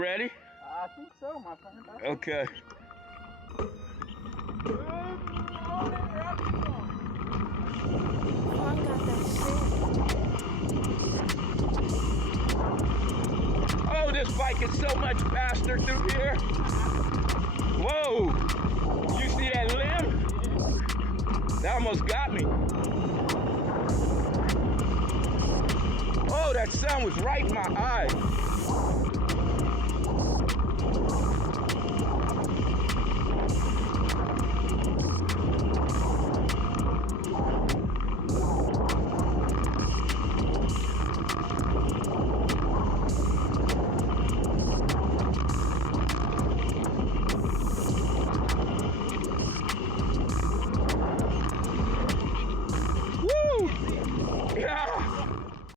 You ready? I think so, my friend. Okay. Oh, this bike is so much faster through here. Whoa! You see that limb? That almost got me. Oh, that sun was right in my eye.